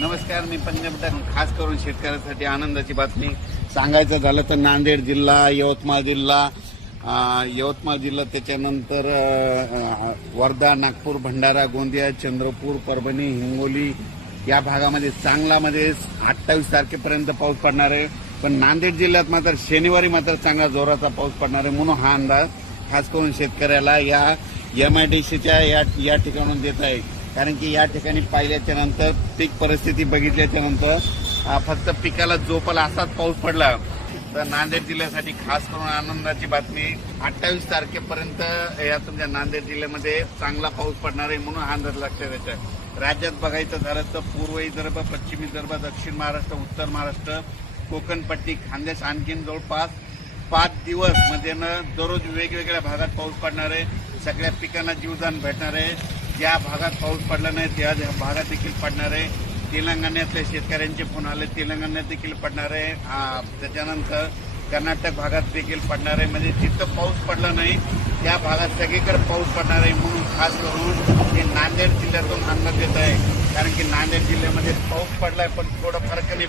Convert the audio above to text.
नमस्कार मी पंजाब खास करून शेतकऱ्यांसाठी आनंदाची बातमी. सांगायचं झालं तर नांदेड जिल्हा यवतमाळ जिल्हा यवतमाळ जिल्हा त्याच्यानंतर वर्धा नागपूर भंडारा गोंदिया चंद्रपूर परभणी हिंगोली या भागामध्ये चांगलामध्ये अठ्ठावीस तारखेपर्यंत पाऊस पडणार आहे. पण नांदेड जिल्ह्यात मात्र शनिवारी मात्र चांगला जोराचा पाऊस पडणार आहे म्हणून हा अंदाज खास करून शेतकऱ्याला या एम आय डी सीच्या या या ठिकाणून देत आहे. कारण की या ठिकाणी पाहिल्याच्या नंतर पीक परिस्थिती बघितल्याच्या नंतर फक्त पिकाला जोपाला असाच पाऊस पडला. तर नांदेड जिल्ह्यासाठी खास करून आनंदाची बातमी अठ्ठावीस तारखेपर्यंत या तुमच्या नांदेड जिल्ह्यामध्ये चांगला पाऊस पडणार आहे म्हणून हा अंदाज लक्षात येतं राज्यात बघायचं झालं तर पूर्व विदर्भ पश्चिम विदर्भ दक्षिण महाराष्ट्र उत्तर महाराष्ट्र कोकणपट्टी खानदेश आणखीन जवळपास पाच दिवस म्हणजे ना दररोज वेगवेगळ्या भागात पाऊस पडणार आहे. सगळ्या पिकांना जीवदान भेटणार आहे. ज्या भागात पाऊस पडला नाही त्या भागात देखील पडणार आहे. तेलंगणातल्या शेतकऱ्यांचे फोन आले तेलंगणात देखील पडणार आहे. त्याच्यानंतर कर्नाटक भागात देखील पडणार आहे. म्हणजे जिथं पाऊस पडला नाही त्या भागात सगळीकडे पाऊस पडणार आहे. म्हणून खास करून हे नांदेड जिल्ह्यातून अन्न येत आहे. कारण की नांदेड जिल्ह्यामध्ये पाऊस पडलाय पण थोडं फरक नाही